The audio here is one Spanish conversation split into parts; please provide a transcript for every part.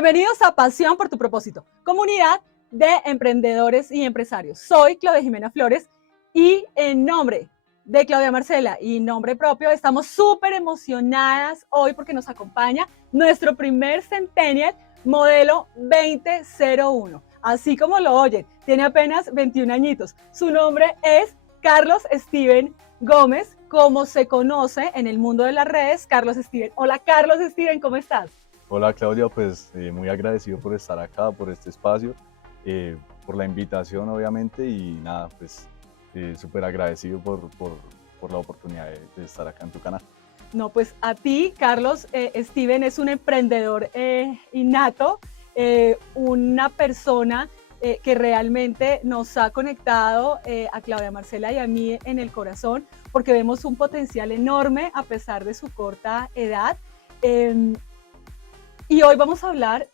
bienvenidos a Pasión por tu propósito, comunidad de emprendedores y empresarios. Soy Claudia Jimena Flores y en nombre de Claudia Marcela y nombre propio estamos súper emocionadas hoy porque nos acompaña nuestro primer Centennial modelo 2001. Así como lo oyen, tiene apenas 21 añitos. Su nombre es Carlos Steven Gómez, como se conoce en el mundo de las redes, Carlos Steven. Hola Carlos Steven, ¿cómo estás? Hola Claudia, pues muy agradecido por estar acá, por este espacio, por la invitación obviamente y nada, pues súper agradecido por la oportunidad de estar acá en tu canal. No, pues a ti, Carlos, Steven es un emprendedor innato, una persona que realmente nos ha conectado a Claudia Marcela y a mí en el corazón, porque vemos un potencial enorme a pesar de su corta edad. Y hoy vamos a hablar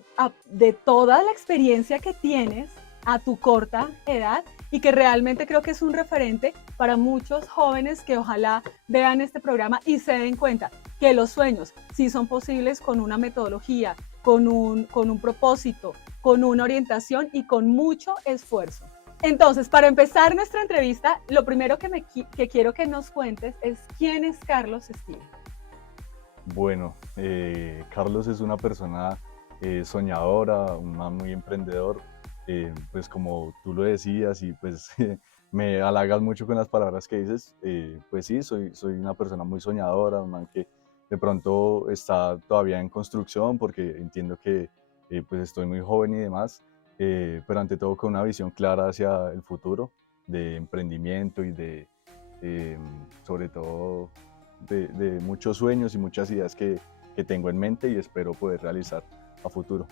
de toda la experiencia que tienes a tu corta edad y que realmente creo que es un referente para muchos jóvenes que ojalá vean este programa y se den cuenta que los sueños sí son posibles con una metodología, con un propósito, con una orientación y con mucho esfuerzo. Entonces, para empezar nuestra entrevista, lo primero que quiero que nos cuentes es quién es Carlos Steven. Bueno, Carlos es una persona soñadora, un man muy emprendedor, pues como tú lo decías y pues me halagas mucho con las palabras que dices, pues sí, soy una persona muy soñadora, un man que de pronto está todavía en construcción porque entiendo que pues estoy muy joven y demás, pero ante todo con una visión clara hacia el futuro de emprendimiento y de eh, sobre todo de muchos sueños y muchas ideas que tengo en mente y espero poder realizar a futuro.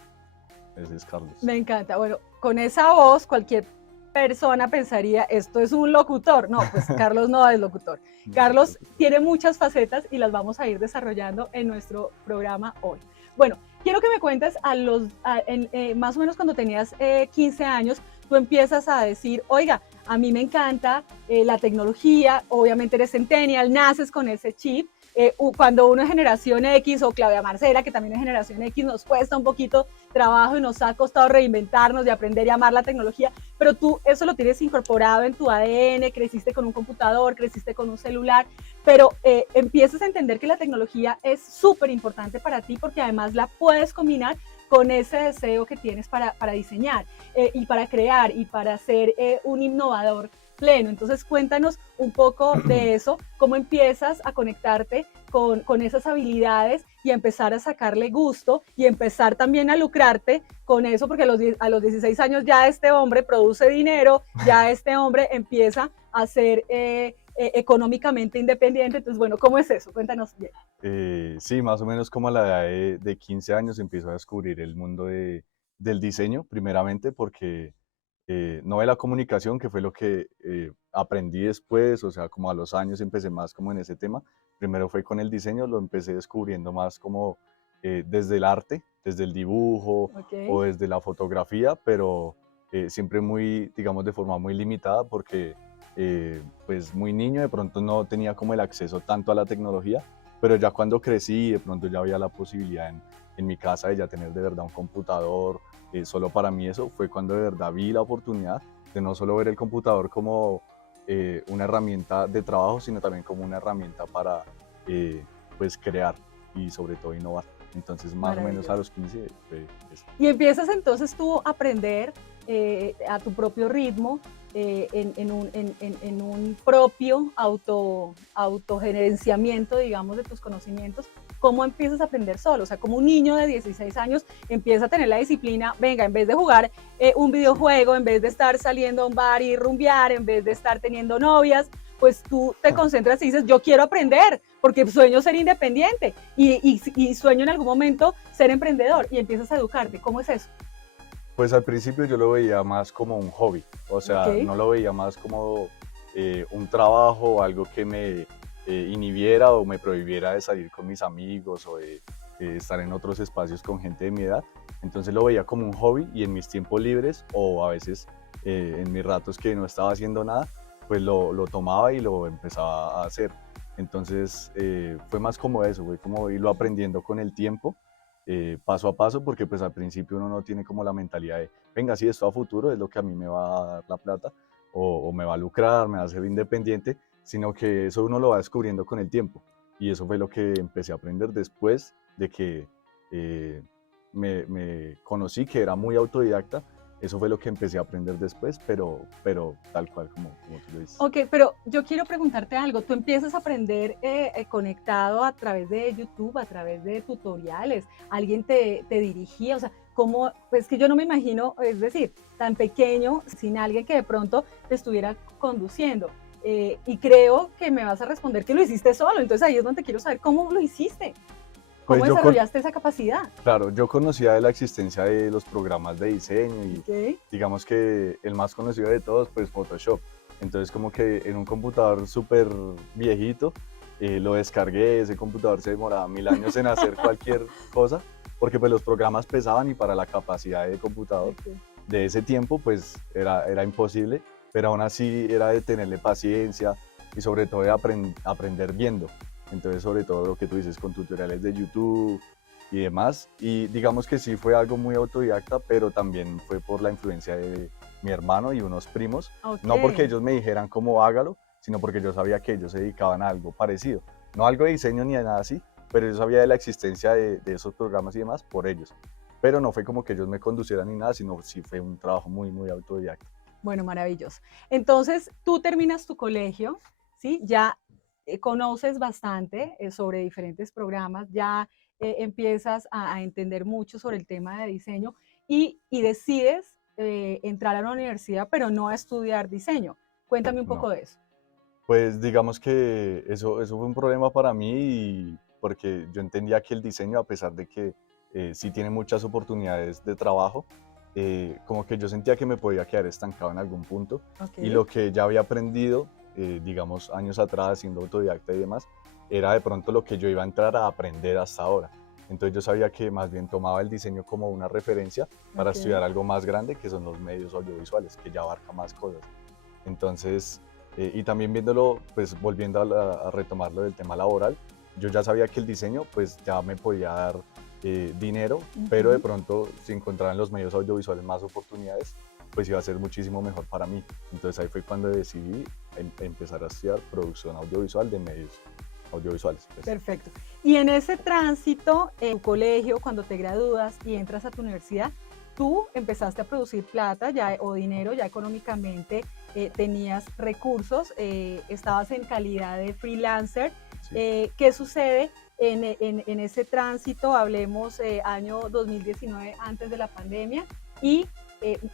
Ese es Carlos. Me encanta. Bueno, con esa voz cualquier persona pensaría, esto es un locutor. No, pues Carlos no es locutor. No se Carlos preocupe. tiene muchas facetas y las vamos a ir desarrollando en nuestro programa hoy. Bueno, quiero que me cuentes más o menos cuando tenías 15 años, tú empiezas a decir, oiga, a mí me encanta la tecnología, obviamente eres centennial, naces con ese chip. Cuando uno es generación X o Claudia Marcela, que también es generación X, nos cuesta un poquito trabajo y nos ha costado reinventarnos, de aprender y amar la tecnología, pero tú eso lo tienes incorporado en tu ADN, creciste con un computador, creciste con un celular, pero empiezas a entender que la tecnología es súper importante para ti porque además la puedes combinar con ese deseo que tienes para diseñar y para crear y para ser un innovador pleno. Entonces cuéntanos un poco de eso, cómo empiezas a conectarte con esas habilidades y a empezar a sacarle gusto y empezar también a lucrarte con eso, porque a los 16 años ya este hombre produce dinero, ya este hombre empieza a ser económicamente independiente. Entonces, bueno, ¿cómo es eso? Cuéntanos bien. Sí, más o menos como a la edad de 15 años empiezo a descubrir el mundo del diseño, primeramente porque no de la comunicación, que fue lo que aprendí después, o sea, como a los años empecé más como en ese tema. Primero fue con el diseño, lo empecé descubriendo más como desde el arte, desde el dibujo Okay. o desde la fotografía, pero siempre muy, digamos, de forma muy limitada porque pues muy niño de pronto no tenía como el acceso tanto a la tecnología, pero ya cuando crecí de pronto ya había la posibilidad en mi casa de ya tener de verdad un computador, solo para mí eso fue cuando de verdad vi la oportunidad de no solo ver el computador como una herramienta de trabajo, sino también como una herramienta para pues crear y sobre todo innovar. Entonces más o menos a los 15 fue eso. Y empiezas entonces tú a aprender a tu propio ritmo, en un propio autogerenciamiento, digamos, de tus conocimientos. ¿Cómo empiezas a aprender solo? O sea, como un niño de 16 años empieza a tener la disciplina, venga, en vez de jugar un videojuego, en vez de estar saliendo a un bar y rumbear, en vez de estar teniendo novias, pues tú te concentras y dices, yo quiero aprender, porque sueño ser independiente y sueño en algún momento ser emprendedor y empiezas a educarte. ¿Cómo es eso? Pues al principio yo lo veía más como un hobby, o sea, Ok. no lo veía más como un trabajo o algo que me inhibiera o me prohibiera de salir con mis amigos o de estar en otros espacios con gente de mi edad. Entonces lo veía como un hobby y en mis tiempos libres o a veces en mis ratos que no estaba haciendo nada, pues lo tomaba y lo empezaba a hacer. Entonces fue más como eso, fue como irlo aprendiendo con el tiempo paso a paso, porque pues al principio uno no tiene como la mentalidad de, venga, sí, esto a futuro es lo que a mí me va a dar la plata, o me va a lucrar, me va a hacer independiente, sino que eso uno lo va descubriendo con el tiempo. Y eso fue lo que empecé a aprender después de que eh, me conocí, que era muy autodidacta. Eso fue lo que empecé a aprender después, pero tal cual como tú lo dices. Ok, pero yo quiero preguntarte algo. Tú empiezas a aprender conectado a través de YouTube, a través de tutoriales. ¿Alguien te dirigía? O sea, ¿cómo? Pues que yo no me imagino, es decir, tan pequeño, sin alguien que de pronto te estuviera conduciendo. Y creo que me vas a responder que lo hiciste solo. Entonces ahí es donde quiero saber cómo lo hiciste. ¿Cómo Pues yo con, desarrollaste esa capacidad? Claro, yo conocía de la existencia de los programas de diseño y Ok, digamos que el más conocido de todos, pues Photoshop. Entonces como que en un computador súper viejito, lo descargué, ese computador se demoraba 1000 años en hacer cualquier cosa, porque pues los programas pesaban y para la capacidad de computador ok. de ese tiempo pues era imposible, pero aún así era de tenerle paciencia y sobre todo de aprender viendo. Entonces sobre todo lo que tú dices con tutoriales de YouTube y demás. Y digamos que sí fue algo muy autodidacta, pero también fue por la influencia de mi hermano y unos primos. Ok. No porque ellos me dijeran cómo hágalo, sino porque yo sabía que ellos se dedicaban a algo parecido. No algo de diseño ni a nada así, pero yo sabía de la existencia de esos programas y demás por ellos. Pero no fue como que ellos me conducieran ni nada, sino sí fue un trabajo muy, muy autodidacta. Bueno, maravilloso. Entonces, tú terminas tu colegio, ¿sí? Ya conoces bastante sobre diferentes programas, ya empiezas a entender mucho sobre el tema de diseño y decides entrar a la universidad, pero no a estudiar diseño. Cuéntame un No. poco de eso. Pues digamos que eso fue un problema para mí porque yo entendía que el diseño, a pesar de que sí tiene muchas oportunidades de trabajo, como que yo sentía que me podía quedar estancado en algún punto y Ok, lo que ya había aprendido, digamos, años atrás, siendo autodidacta y demás, era de pronto lo que yo iba a entrar a aprender hasta ahora. Entonces yo sabía que más bien tomaba el diseño como una referencia para ok. estudiar algo más grande, que son los medios audiovisuales, que ya abarca más cosas. Entonces, y también viéndolo, pues volviendo a retomarlo del tema laboral, yo ya sabía que el diseño pues ya me podía dar dinero, pero de Ujú. pronto si encontraba en los medios audiovisuales más oportunidades, pues iba a ser muchísimo mejor para mí. Entonces ahí fue cuando decidí empezar a estudiar producción audiovisual de medios audiovisuales, pues. Perfecto. Y en ese tránsito, en tu colegio, cuando te gradúas y entras a tu universidad, tú empezaste a producir plata ya, o dinero, ya económicamente tenías recursos, estabas en calidad de freelancer. Sí. ¿Qué sucede en ese tránsito? Hablemos año 2019, antes de la pandemia, y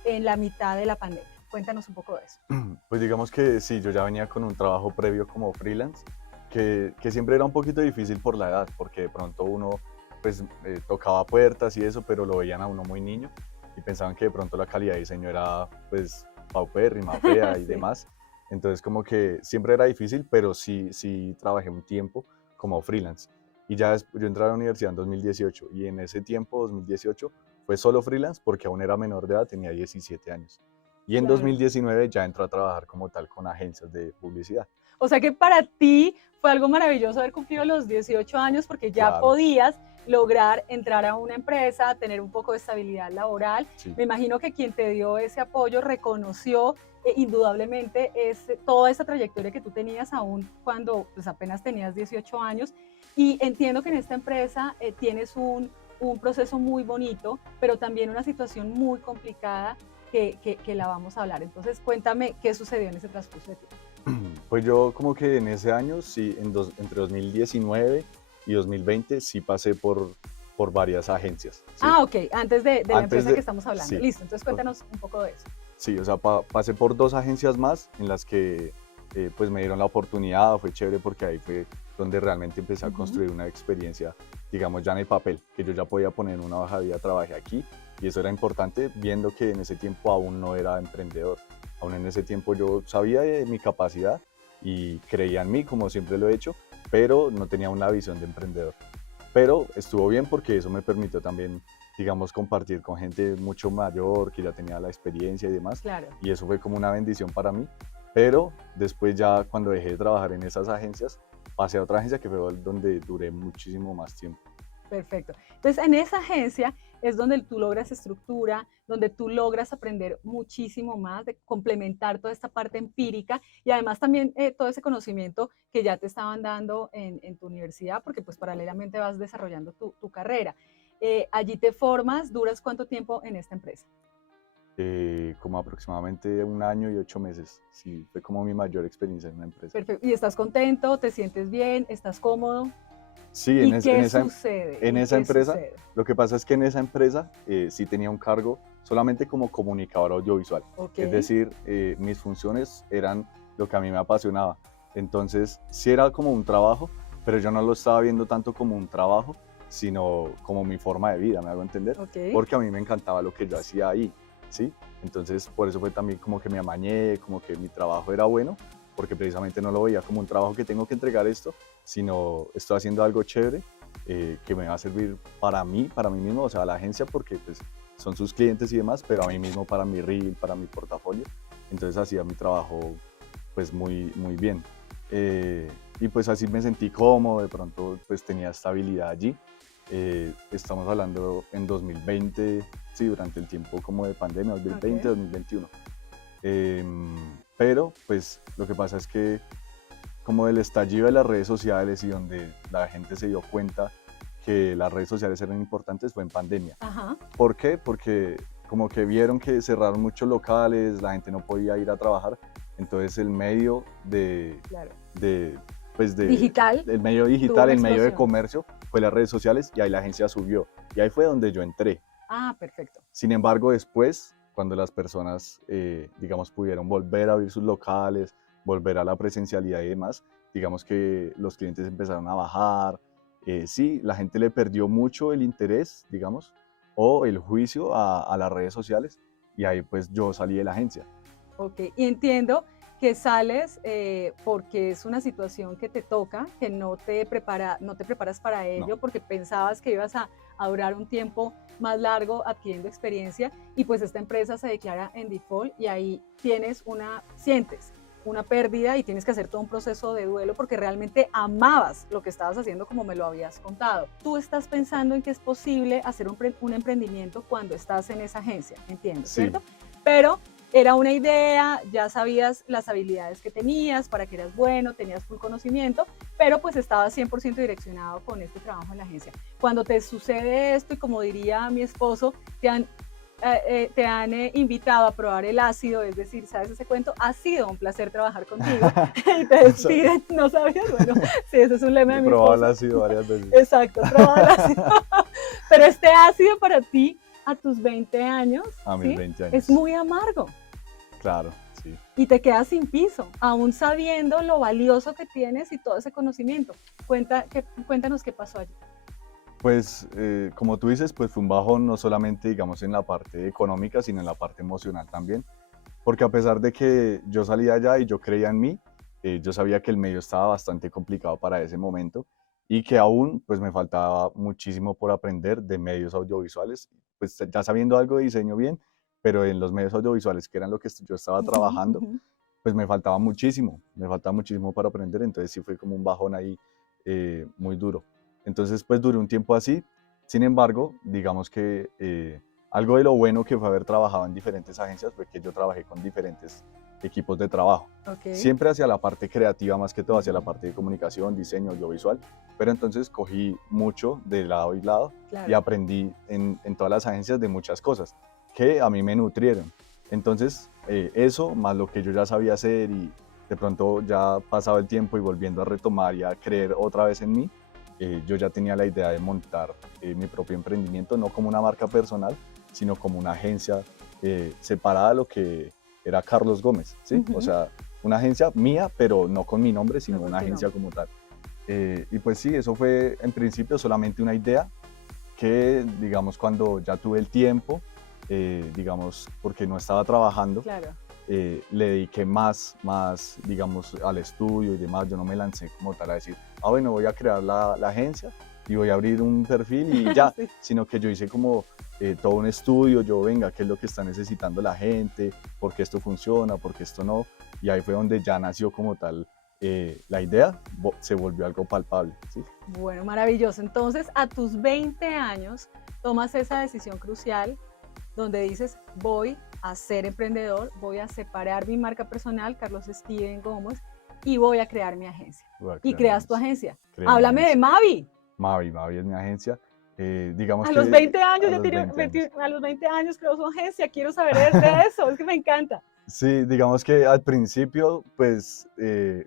en la mitad de la pandemia. Cuéntanos un poco de eso. Pues digamos que sí, yo ya venía con un trabajo previo como freelance, que siempre era un poquito difícil por la edad, porque de pronto uno pues tocaba puertas y eso, pero lo veían a uno muy niño y pensaban que de pronto la calidad de diseño era pues paupérrima, fea y Sí, demás. Entonces como que siempre era difícil, pero sí trabajé un tiempo como freelance. Y ya yo entré a la universidad en 2018 y en ese tiempo, 2018, fue solo freelance porque aún era menor de edad, tenía 17 años. Y en claro. 2019 ya entró a trabajar como tal con agencias de publicidad. O sea que para ti fue algo maravilloso haber cumplido los 18 años porque ya Claro, podías lograr entrar a una empresa, tener un poco de estabilidad laboral. sí. Me imagino que quien te dio ese apoyo reconoció indudablemente toda esa trayectoria que tú tenías aún cuando pues, apenas tenías 18 años. Y entiendo que en esta empresa tienes un proceso muy bonito, pero también una situación muy complicada que la vamos a hablar. Entonces, cuéntame qué sucedió en ese transcurso de tiempo. Pues yo como que en ese año, sí, entre 2019 y 2020, sí pasé por varias agencias, ¿sí? Ah, ok, antes de la Antes empresa que de, estamos hablando. sí, Listo, entonces o- cuéntanos un poco de eso. sí, o sea, pasé por dos agencias más en las que pues me dieron la oportunidad, fue chévere porque ahí fue donde realmente empecé a Ujú. construir una experiencia, digamos, ya en el papel, que yo ya podía poner en una hoja de vida, trabajé aquí y eso era importante viendo que en ese tiempo aún no era emprendedor, aún en ese tiempo yo sabía de mi capacidad y creía en mí como siempre lo he hecho, pero no tenía una visión de emprendedor. Pero estuvo bien porque eso me permitió también, digamos, compartir con gente mucho mayor, que ya tenía la experiencia y demás, Claro. y eso fue como una bendición para mí. Pero después ya cuando dejé de trabajar en esas agencias, pasé a otra agencia que fue donde duré muchísimo más tiempo. Perfecto. Entonces, en esa agencia es donde tú logras estructura, donde tú logras aprender muchísimo más, de complementar toda esta parte empírica y además también todo ese conocimiento que ya te estaban dando en tu universidad, porque pues paralelamente vas desarrollando tu carrera. Allí te formas, ¿duras cuánto tiempo en esta empresa? Como aproximadamente 1 año y 8 meses. Sí, fue como mi mayor experiencia en una empresa. Perfecto. ¿Y estás contento? ¿Te sientes bien? ¿Estás cómodo? Sí, ¿Y qué sucede? en ¿Y esa qué empresa, sucede? lo que pasa es que en esa empresa sí tenía un cargo solamente como comunicador audiovisual. Ok, Es decir, mis funciones eran lo que a mí me apasionaba. Entonces, sí era como un trabajo, pero yo no lo estaba viendo tanto como un trabajo, sino como mi forma de vida, ¿me hago entender? ok. Porque a mí me encantaba lo que yo hacía ahí, ¿sí? Entonces, por eso fue también como que me amañé, como que mi trabajo era bueno, porque precisamente no lo veía como un trabajo que tengo que entregar esto, sino estoy haciendo algo chévere que me va a servir para mí mismo, o sea, a la agencia porque pues, son sus clientes y demás, pero a mí mismo para mi reel, para mi portafolio. Entonces hacía mi trabajo pues muy, muy bien. Y pues así me sentí cómodo, de pronto pues tenía estabilidad allí. Estamos hablando en 2020, sí, durante el tiempo como de pandemia, 2020, Ok. 2021. Pero pues lo que pasa es que como del estallido de las redes sociales y donde la gente se dio cuenta que las redes sociales eran importantes fue en pandemia. Ajá, ¿Por qué? Porque como que vieron que cerraron muchos locales, la gente no podía ir a trabajar, entonces el medio claro. de, pues Digital el medio tuvo digital, una el medio de explosión. comercio fue las redes sociales y ahí la agencia subió. Y ahí fue donde yo entré. Ah, perfecto. Sin embargo, después, cuando las personas, digamos, pudieron volver a abrir sus locales, volver a la presencialidad y demás, digamos que los clientes empezaron a bajar. Sí, la gente le perdió mucho el interés, digamos, o el juicio a las redes sociales y ahí pues yo salí de la agencia. Ok, y entiendo que sales porque es una situación que te toca, que no te preparas para No, ello, porque pensabas que ibas a durar un tiempo más largo adquiriendo experiencia y pues esta empresa se declara en default y ahí sientes una pérdida y tienes que hacer todo un proceso de duelo porque realmente amabas lo que estabas haciendo como me lo habías contado. Tú estás pensando en que es posible hacer un emprendimiento cuando estás en esa agencia, entiendo, sí, ¿cierto? Pero era una idea, ya sabías las habilidades que tenías, para que eras bueno, tenías full conocimiento, pero pues estabas 100% direccionado con este trabajo en la agencia. Cuando te sucede esto, y como diría mi esposo, te han invitado a probar el ácido, es decir, ¿sabes ese cuento? Ha sido un placer trabajar contigo y te no sabía. despiden, ¿no sabías? Bueno, sí, ese es un lema He de mi probado el esposo. ácido varias veces. Exacto, has probado el ácido. Pero este ácido para ti, a tus 20 años, A mis ¿sí? 20 Es años, muy amargo claro, sí. y te quedas sin piso, aún sabiendo lo valioso que tienes y todo ese conocimiento. Cuéntanos qué pasó allí. Pues como tú dices, pues fue un bajón no solamente digamos en la parte económica, sino en la parte emocional también, porque a pesar de que yo salía allá y yo creía en mí, yo sabía que el medio estaba bastante complicado para ese momento y que aún pues me faltaba muchísimo por aprender de medios audiovisuales, pues ya sabiendo algo de diseño bien, pero en los medios audiovisuales, que eran lo que yo estaba Uh -huh, uh trabajando, -huh. pues me faltaba muchísimo para aprender, entonces sí fue como un bajón ahí muy duro. Entonces pues duré un tiempo así, sin embargo, digamos que algo de lo bueno que fue haber trabajado en diferentes agencias fue que yo trabajé con diferentes equipos de trabajo, Ok, siempre hacia la parte creativa más que todo, hacia la parte de comunicación, diseño, audiovisual, pero entonces cogí mucho de lado y lado y claro. aprendí en todas las agencias de muchas cosas que a mí me nutrieron. Entonces, eso más lo que yo ya sabía hacer y de pronto ya pasado el tiempo y volviendo a retomar y a creer otra vez en mí, yo ya tenía la idea de montar mi propio emprendimiento, no como una marca personal, sino como una agencia separada de lo que era Carlos Gómez, Uh ¿sí? O -huh. sea, una agencia mía, pero no con mi nombre, No sino con una tu agencia nombre. como tal. Y pues sí, eso fue en principio solamente una idea que, digamos, cuando ya tuve el tiempo, digamos, porque no estaba trabajando, Claro. le dediqué más, digamos, al estudio y demás. Yo no me lancé como tal a decir, ah, bueno, voy a crear la agencia y voy a abrir un perfil y ya, Sí. sino que yo hice como todo un estudio, yo, venga, qué es lo que está necesitando la gente, por qué esto funciona, por qué esto no, y ahí fue donde ya nació como tal la idea se volvió algo palpable, ¿sí? Bueno, maravilloso. Entonces, a tus 20 años, tomas esa decisión crucial donde dices, voy a ser emprendedor, voy a separar mi marca personal, Carlos Steven Gómez, y voy a crear mi agencia. Voy a Y crear mi creas tu agencia. agencia. Creé mi Háblame de agencia. Mavi. Mavi es mi agencia. Digamos A los que 20 años, a ya los tiene 20 años. a los 20 años creó su agencia. Quiero saber de eso, es que me encanta. Sí, digamos que al principio, pues,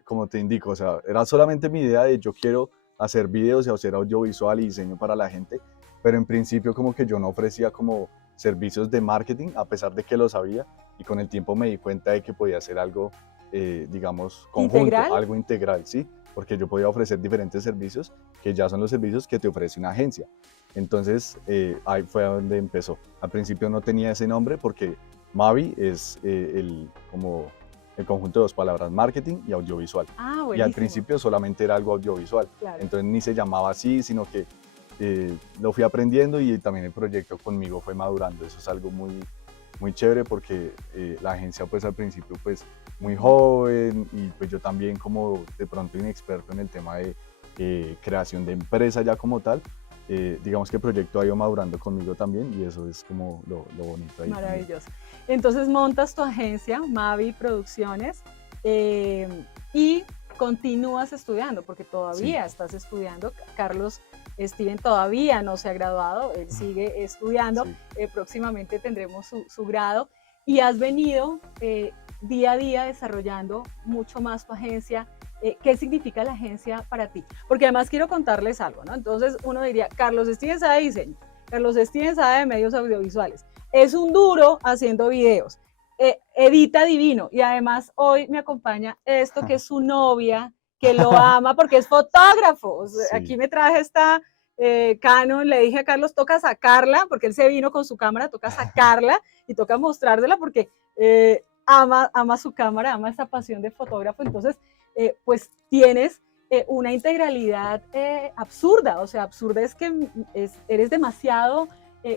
como te indico, o sea, era solamente mi idea de yo quiero hacer videos y hacer audiovisual y diseño para la gente, pero en principio como que yo no ofrecía como servicios de marketing, a pesar de que lo sabía, y con el tiempo me di cuenta de que podía hacer algo, digamos, conjunto, ¿Integral? algo integral, ¿sí? Porque yo podía ofrecer diferentes servicios que ya son los servicios que te ofrece una agencia. Entonces, ahí fue donde empezó. Al principio no tenía ese nombre porque Mavi es como el conjunto de dos palabras, marketing y audiovisual. Ah, Y al buenísimo. principio solamente era algo audiovisual, Claro. entonces ni se llamaba así, sino que lo fui aprendiendo y también el proyecto conmigo fue madurando. Eso es algo muy chévere porque la agencia pues al principio pues muy joven y pues yo también como de pronto inexperto en el tema de creación de empresa ya como tal. Digamos que el proyecto ha ido madurando conmigo también y eso es como lo bonito ahí. Maravilloso. Entonces montas tu agencia, Mavi Producciones, y continúas estudiando, porque todavía estás estudiando. Carlos Steven todavía no se ha graduado, él sigue estudiando, Sí. próximamente tendremos su grado, y has venido día a día desarrollando mucho más tu agencia. ¿Qué significa la agencia para ti? Porque además quiero contarles algo, ¿no? Entonces uno diría, Carlos Steven sabe de diseño, Carlos Steven sabe de medios audiovisuales, es un duro haciendo videos, edita divino, y además hoy me acompaña esto que es su novia, que lo ama porque es fotógrafo. O sea, Sí. aquí me traje esta Canon, le dije a Carlos, toca sacarla, porque él se vino con su cámara, toca sacarla y toca mostrársela porque ama su cámara, ama esa pasión de fotógrafo. Entonces, pues tienes una integralidad absurda, o sea, absurda es que eres demasiado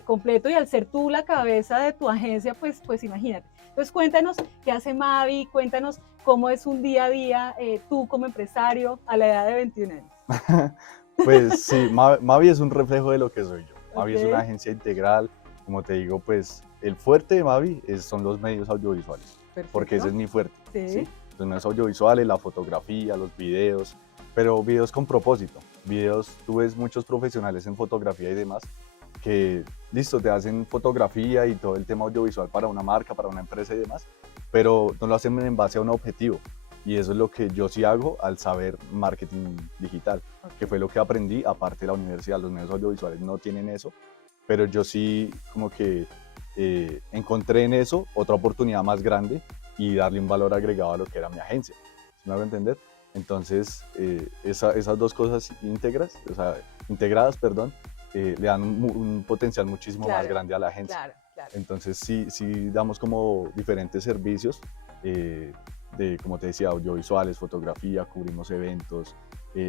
completo, y al ser tú la cabeza de tu agencia, pues imagínate. Entonces cuéntanos qué hace Mavi, cuéntanos cómo es un día a día tú como empresario a la edad de 21 años. Pues sí, Mavi es un reflejo de lo que soy yo. Mavi es una Ok, agencia integral, como te digo, pues el fuerte de Mavi son los medios audiovisuales, porque ese perfecto. es mi fuerte, ¿sí? Sí, Los medios audiovisuales, la fotografía, los videos, pero videos con propósito. Videos, tú ves muchos profesionales en fotografía y demás que, listo, te hacen fotografía y todo el tema audiovisual para una marca, para una empresa y demás, pero no lo hacen en base a un objetivo. Y eso es lo que yo sí hago al saber marketing digital, que fue lo que aprendí aparte de la universidad. Los medios audiovisuales no tienen eso, pero yo sí como que encontré en eso otra oportunidad más grande y darle un valor agregado a lo que era mi agencia. ¿Sí me hago entender? Entonces, esas dos cosas integradas, perdón, le dan un potencial muchísimo más grande a la agencia. claro, claro. Entonces, sí damos como diferentes servicios de, como te decía, audiovisuales, fotografía, cubrimos eventos.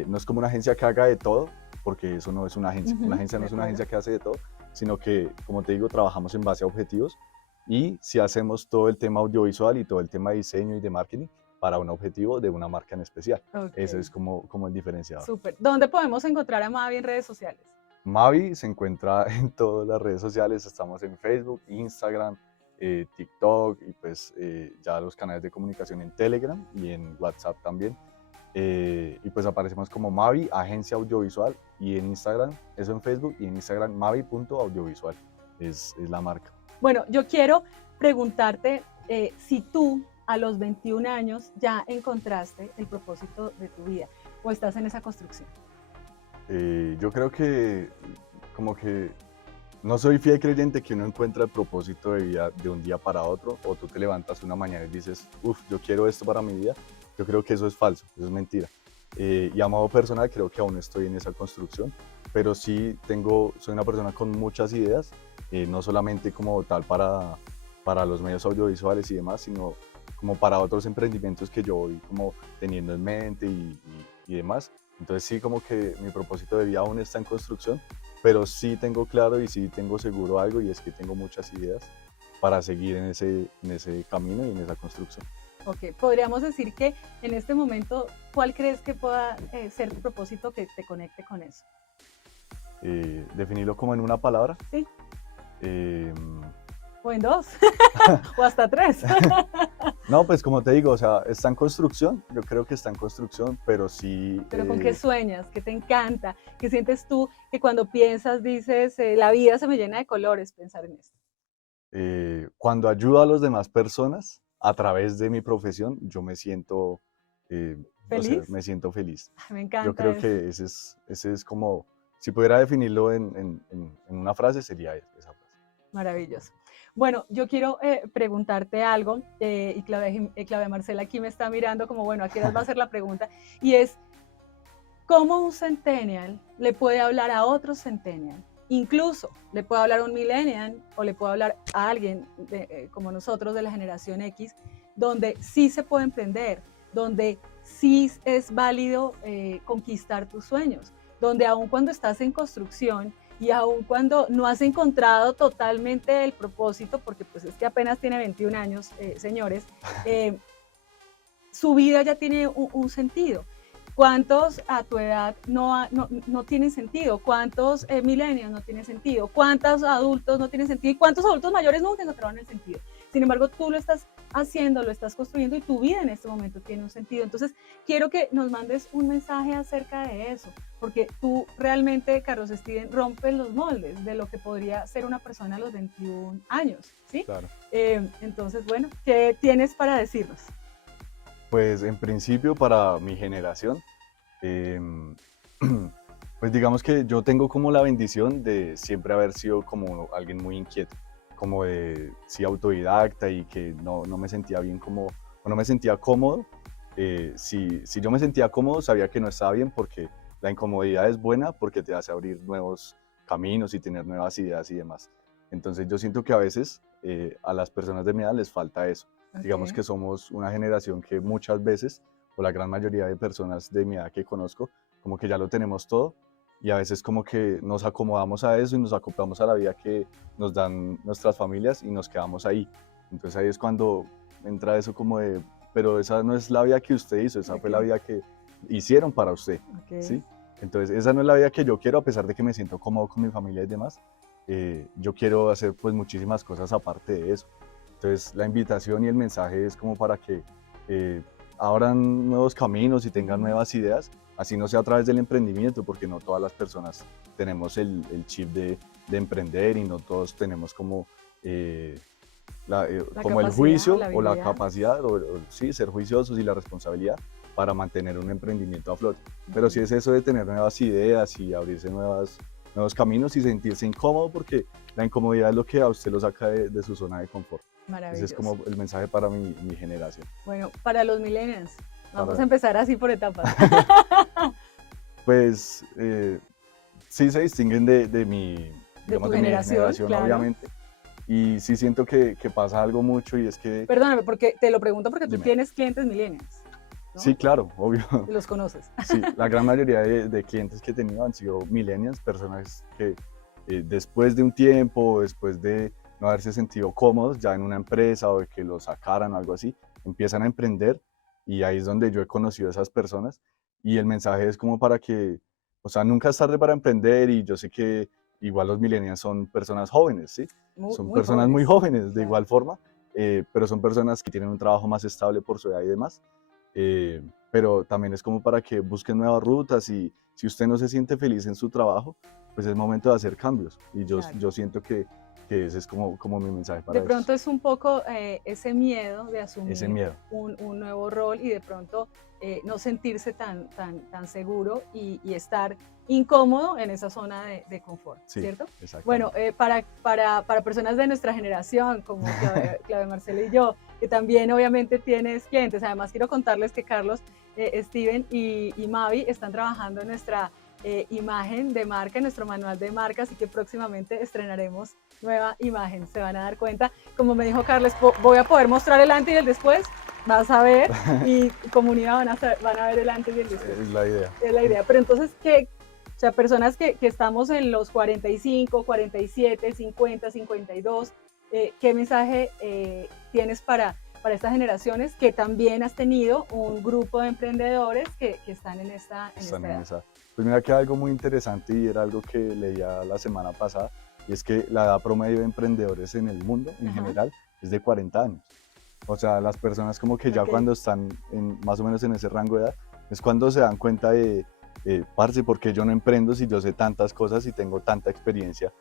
No es como una agencia que haga de todo, porque eso no es una agencia. Una agencia no es una agencia que hace de todo, sino que, como te digo, trabajamos en base a objetivos y si hacemos todo el tema audiovisual y todo el tema de diseño y de marketing para un objetivo de una marca en especial. Okay. Eso es como el diferenciador. Súper. ¿Dónde podemos encontrar a Mavi en redes sociales? Mavi se encuentra en todas las redes sociales, estamos en Facebook, Instagram, TikTok y pues ya los canales de comunicación en Telegram y en WhatsApp también. Y pues aparecemos como Mavi, agencia audiovisual, y en Instagram, eso en Facebook, y en Instagram mavi.audiovisual es la marca. Bueno, yo quiero preguntarte si tú a los 21 años ya encontraste el propósito de tu vida o estás en esa construcción. Yo creo que como que no soy fiel creyente que uno encuentra el propósito de vida de un día para otro, o tú te levantas una mañana y dices, uff, yo quiero esto para mi vida. Yo creo que eso es falso, eso es mentira. Y a modo personal creo que aún estoy en esa construcción, pero sí soy una persona con muchas ideas, no solamente como tal para los medios audiovisuales y demás, sino como para otros emprendimientos que yo voy como teniendo en mente y demás. Entonces sí, como que mi propósito de vida aún está en construcción, pero sí tengo claro y sí tengo seguro algo, y es que tengo muchas ideas para seguir en ese camino y en esa construcción. Ok, podríamos decir que en este momento, ¿cuál crees que pueda ser tu propósito que te conecte con eso? Definirlo como en una palabra. ¿Sí? eh, ¿O en dos? ¿O hasta tres? no, pues como te digo, o sea, está en construcción, yo creo que está en construcción, pero sí, ¿Pero con qué sueñas? ¿Qué te encanta? ¿Qué sientes tú que cuando piensas dices, la vida se me llena de colores pensar en esto? cuando ayudo a las demás personas a través de mi profesión, yo me siento, eh, o sea, ¿Feliz? me siento feliz. Ay, me Yo encanta creo eso. que ese es como, si pudiera definirlo en una frase, sería esa frase. Maravilloso. Bueno, yo quiero preguntarte algo, y Claudia Marcela aquí me está mirando como, bueno, ¿a qué hora va a ser la pregunta? Y es, ¿cómo un centennial le puede hablar a otro centennial? Incluso le puede hablar a un millennial o le puede hablar a alguien como nosotros de la generación X, donde sí se puede emprender, donde sí es válido conquistar tus sueños, donde aun cuando estás en construcción y aun cuando no has encontrado totalmente el propósito, porque pues es que apenas tiene 21 años, señores, eh, su vida ya tiene un sentido. ¿Cuántos a tu edad no tienen sentido? ¿Cuántos millennials no tienen sentido? ¿Cuántos adultos no tienen sentido? ¿Y cuántos adultos mayores nunca encontraron el sentido? Sin embargo, tú lo estás haciendo, lo estás construyendo y tu vida en este momento tiene un sentido. Entonces, quiero que nos mandes un mensaje acerca de eso, porque tú realmente, Carlos Steven, rompes los moldes de lo que podría ser una persona a los 21 años, ¿sí? Claro. Entonces, bueno, ¿qué tienes para decirnos? Pues en principio para mi generación, em, pues digamos que yo tengo como la bendición de siempre haber sido como alguien muy inquieto, como de sí autodidacta y que no me sentía bien como, o no me sentía cómodo. Si yo me sentía cómodo, sabía que no estaba bien porque la incomodidad es buena porque te hace abrir nuevos caminos y tener nuevas ideas y demás. Entonces yo siento que a veces a las personas de mi edad les falta eso. Digamos Okay. que somos una generación que muchas veces, o la gran mayoría de personas de mi edad que conozco, como que ya lo tenemos todo y a veces como que nos acomodamos a eso y nos acoplamos a la vida que nos dan nuestras familias y nos quedamos ahí. Entonces ahí es cuando entra eso como de, pero esa no es la vida que usted hizo, esa fue la Okay. vida que hicieron para usted, Okay. ¿sí? Entonces esa no es la vida que yo quiero, a pesar de que me siento cómodo con mi familia y demás. Yo quiero hacer pues muchísimas cosas aparte de eso. Entonces la invitación y el mensaje es como para que eh, abran nuevos caminos y tengan Ujú. nuevas ideas, así no sea a través del emprendimiento, porque no todas las personas tenemos el chip de emprender y no todos tenemos como, La como el capacidad o la juicio o la habilidad. capacidad, o sí, ser juiciosos y la responsabilidad para mantener un emprendimiento a flote. Pero sí Ujú. es eso de tener nuevas ideas y abrirse nuevos caminos y sentirse incómodo, porque la incomodidad es lo que a usted lo saca de su zona de confort. Ese es Maravilloso. como el mensaje para mi generación. Bueno, para los millennials, vamos a Para, empezar así por etapas. pues sí se distinguen De tu digamos, de mi generación, generación, claro. obviamente. Y sí siento que pasa algo mucho y es que, Perdóname, porque te lo pregunto porque tú dime, tienes clientes millennials, sí, ¿no? claro, obvio. Y los conoces. Sí, la gran mayoría de clientes que he tenido han sido millennials, personas que después de un tiempo, después de no haberse sentido cómodos ya en una empresa o de que los sacaran o algo así, empiezan a emprender y ahí es donde yo he conocido a esas personas y el mensaje es como para que, o sea, nunca es tarde para emprender y yo sé que igual los millennials son personas jóvenes, ¿sí? Muy, Son muy personas muy jóvenes. jóvenes de Claro. igual forma, pero son personas que tienen un trabajo más estable por su edad y demás. Pero también es como para que busquen nuevas rutas y si usted no se siente feliz en su trabajo, pues es momento de hacer cambios. Y Claro. yo siento que ese es como mi mensaje De para ellos, pronto es un poco ese miedo de ese asumir miedo. un nuevo rol y de pronto no sentirse tan seguro y estar incómodo en esa zona de confort, Sí, ¿cierto? Bueno, exactamente. para personas de nuestra generación, como Claudia Marcela y yo, que también obviamente tienes clientes, además quiero contarles que Carlos, Steven y Mavi están trabajando en nuestra imagen de marca, en nuestro manual de marca, así que próximamente estrenaremos nueva imagen, se van a dar cuenta. Como me dijo Carles, voy a poder mostrar el antes y el después, vas a ver, y comunidad van a ver el antes y el después. Es la idea. Es la idea. Pero entonces, ¿qué? O sea, personas que estamos en los 45, 47, 50, 52, ¿qué mensaje tienes para estas generaciones, que también has tenido un grupo de emprendedores que están en esta edad. Pues mira que algo muy interesante y era algo que leía la semana pasada, y es que la edad promedio de emprendedores en el mundo en general es de 40 años. O sea, las personas como que ya cuando están más o menos en ese rango de edad, es cuando se dan cuenta de, parce, ¿por qué yo no emprendo si yo sé tantas cosas y tengo tanta experiencia?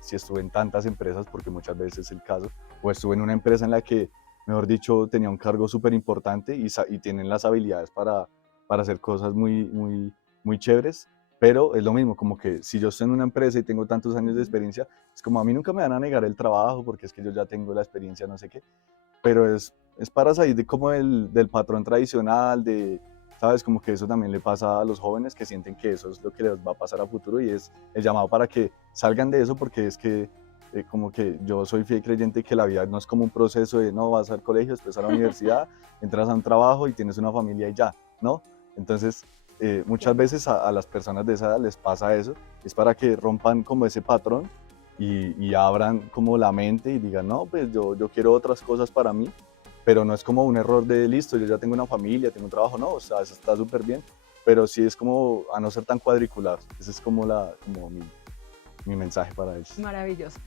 Si estuve en tantas empresas, porque muchas veces es el caso, o estuve en una empresa en la que, mejor dicho, tenía un cargo súper importante y tienen las habilidades para hacer cosas muy chéveres, pero es lo mismo, como que si yo estoy en una empresa y tengo tantos años de experiencia, es como a mí nunca me van a negar el trabajo porque es que yo ya tengo la experiencia, no sé qué, pero es para salir de como del patrón tradicional, ¿sabes? Como que eso también le pasa a los jóvenes que sienten que eso es lo que les va a pasar a futuro y es el llamado para que salgan de eso porque es que como que yo soy fiel creyente que la vida no es como un proceso de no, vas al colegio, después a la universidad, entras a un trabajo y tienes una familia y ya, ¿no? Entonces, muchas veces a las personas de esa edad les pasa eso, es para que rompan como ese patrón y abran como la mente y digan, no, pues yo quiero otras cosas para mí, pero no es como un error de listo, yo ya tengo una familia, tengo un trabajo, no, o sea, eso está súper bien, pero sí es como a no ser tan cuadriculados, ese es como, como mi mensaje para ellos. Maravilloso.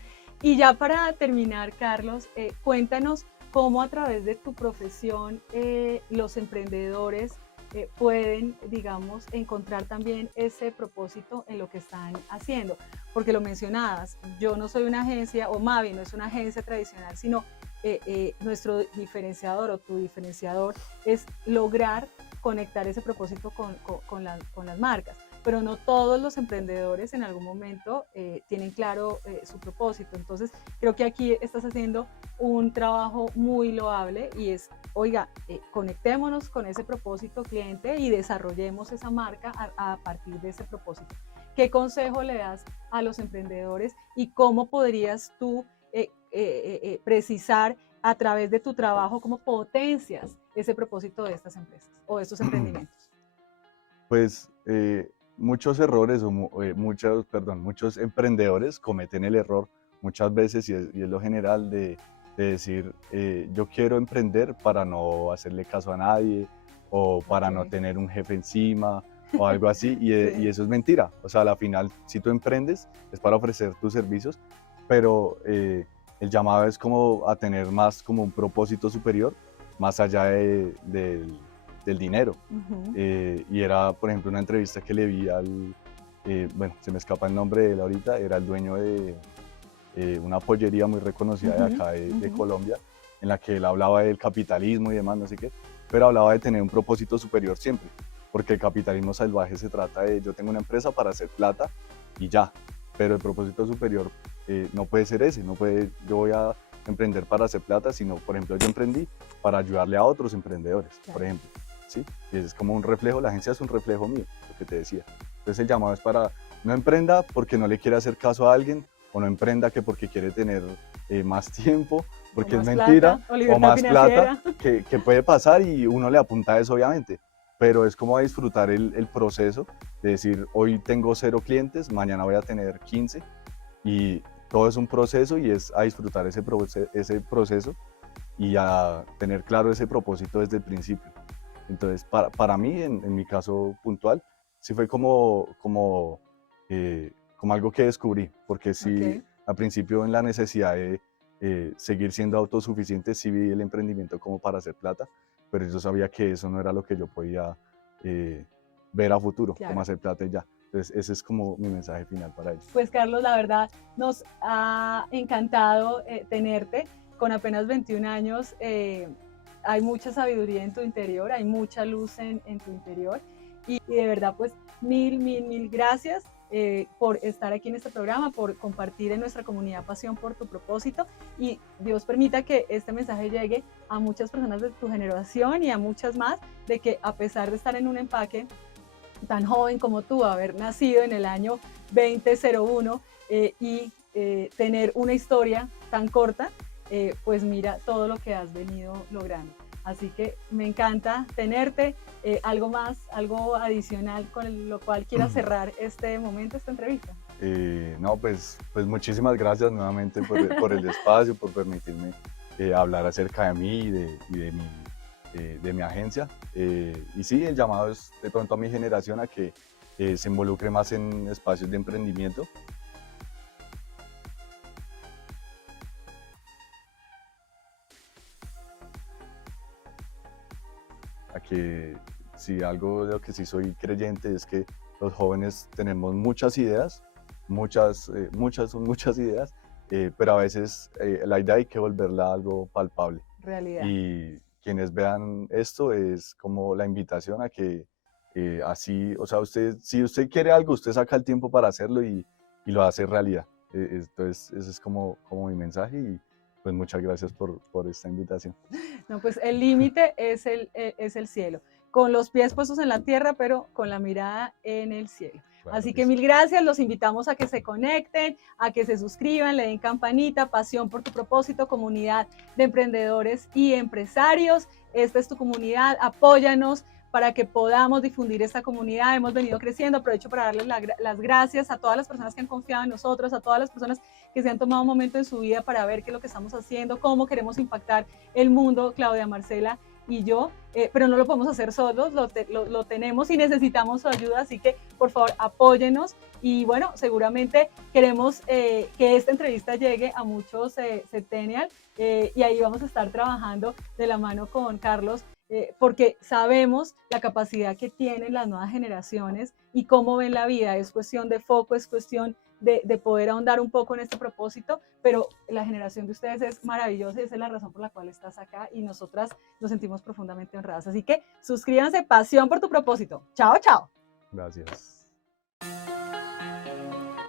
Y ya para terminar, Carlos, cuéntanos cómo a través de tu profesión los emprendedores pueden, digamos, encontrar también ese propósito en lo que están haciendo. Porque lo mencionabas, yo no soy una agencia, o Mavi no es una agencia tradicional, sino nuestro diferenciador o tu diferenciador es lograr conectar ese propósito con las marcas. Pero no todos los emprendedores en algún momento tienen claro su propósito. Entonces, creo que aquí estás haciendo un trabajo muy loable y es, oiga, conectémonos con ese propósito cliente y desarrollemos esa marca a partir de ese propósito. ¿Qué consejo le das a los emprendedores y cómo podrías tú precisar a través de tu trabajo cómo potencias ese propósito de estas empresas o de estos emprendimientos? Pues muchos errores o muchos emprendedores cometen el error muchas veces y es lo general de decir yo quiero emprender para no hacerle caso a nadie o para no tener un jefe encima o algo así y eso es mentira. O sea, a la final si tú emprendes es para ofrecer tus servicios, pero el llamado es como a tener más como un propósito superior más allá del dinero. Y era, por ejemplo, una entrevista que le vi bueno, se me escapa el nombre de él ahorita, era el dueño de una pollería muy reconocida de acá de Colombia, en la que él hablaba del capitalismo y demás, no sé qué, pero hablaba de tener un propósito superior siempre, porque el capitalismo salvaje se trata de yo tengo una empresa para hacer plata y ya, pero el propósito superior no puede ser ese, no puede, yo voy a emprender para hacer plata, sino, por ejemplo, yo emprendí para ayudarle a otros emprendedores, por ejemplo. ¿Sí? Y es como un reflejo, la agencia es un reflejo mío, lo que te decía. Entonces el llamado es para no emprenda porque no le quiere hacer caso a alguien o no emprenda que porque quiere tener más tiempo, porque es mentira, o más plata, que puede pasar y uno le apunta a eso obviamente, pero es como a disfrutar el proceso de decir hoy tengo 0 clientes, mañana voy a tener 15 y todo es un proceso y es a disfrutar ese proceso y a tener claro ese propósito desde el principio. Entonces, para mí, en mi caso puntual, sí fue como algo que descubrí, porque sí, al principio en la necesidad de seguir siendo autosuficiente, sí vi el emprendimiento como para hacer plata, pero yo sabía que eso no era lo que yo podía ver a futuro, como hacer plata y ya. Entonces, ese es como mi mensaje final para ellos. Pues Carlos, la verdad, nos ha encantado tenerte con apenas 21 años. Hay mucha sabiduría en tu interior, hay mucha luz en tu interior y de verdad pues mil gracias por estar aquí en este programa, por compartir en nuestra comunidad pasión por tu propósito y Dios permita que este mensaje llegue a muchas personas de tu generación y a muchas más de que a pesar de estar en un empaque tan joven como tú, haber nacido en el año 2001 y tener una historia tan corta, pues mira todo lo que has venido logrando. Así que me encanta tenerte. ¿Algo más, algo adicional con lo cual quieras cerrar este momento, esta entrevista? No, pues muchísimas gracias nuevamente por el espacio, por permitirme hablar acerca de mí de mi agencia. Y sí, el llamado es de pronto a mi generación a que se involucre más en espacios de emprendimiento. A que si algo de lo que sí soy creyente es que los jóvenes tenemos muchas ideas, muchas ideas, pero a veces la idea hay que volverla algo palpable. Realidad. Y quienes vean esto es como la invitación a que así, o sea, usted, si usted quiere algo, usted saca el tiempo para hacerlo y lo hace realidad. Entonces, ese es como mi mensaje y pues muchas gracias por esta invitación. No, pues el límite es el cielo, con los pies puestos en la tierra, pero con la mirada en el cielo. Claro Así que que sí. mil gracias, los invitamos a que se conecten, a que se suscriban, le den campanita, pasión por tu propósito, comunidad de emprendedores y empresarios. Esta es tu comunidad, apóyanos para que podamos difundir esta comunidad. Hemos venido creciendo. Aprovecho para darles las gracias a todas las personas que han confiado en nosotros, a todas las personas que se han tomado un momento en su vida para ver qué es lo que estamos haciendo, cómo queremos impactar el mundo, Claudia, Marcela y yo, pero no lo podemos hacer solos, lo tenemos y necesitamos su ayuda, así que por favor apóyenos y bueno, seguramente queremos que esta entrevista llegue a muchos centennial y ahí vamos a estar trabajando de la mano con Carlos porque sabemos la capacidad que tienen las nuevas generaciones y cómo ven la vida. Es cuestión de foco, es cuestión de poder ahondar un poco en este propósito, pero la generación de ustedes es maravillosa y esa es la razón por la cual estás acá y nosotras nos sentimos profundamente honradas. Así que suscríbanse, pasión por tu propósito. Chao, chao. Gracias.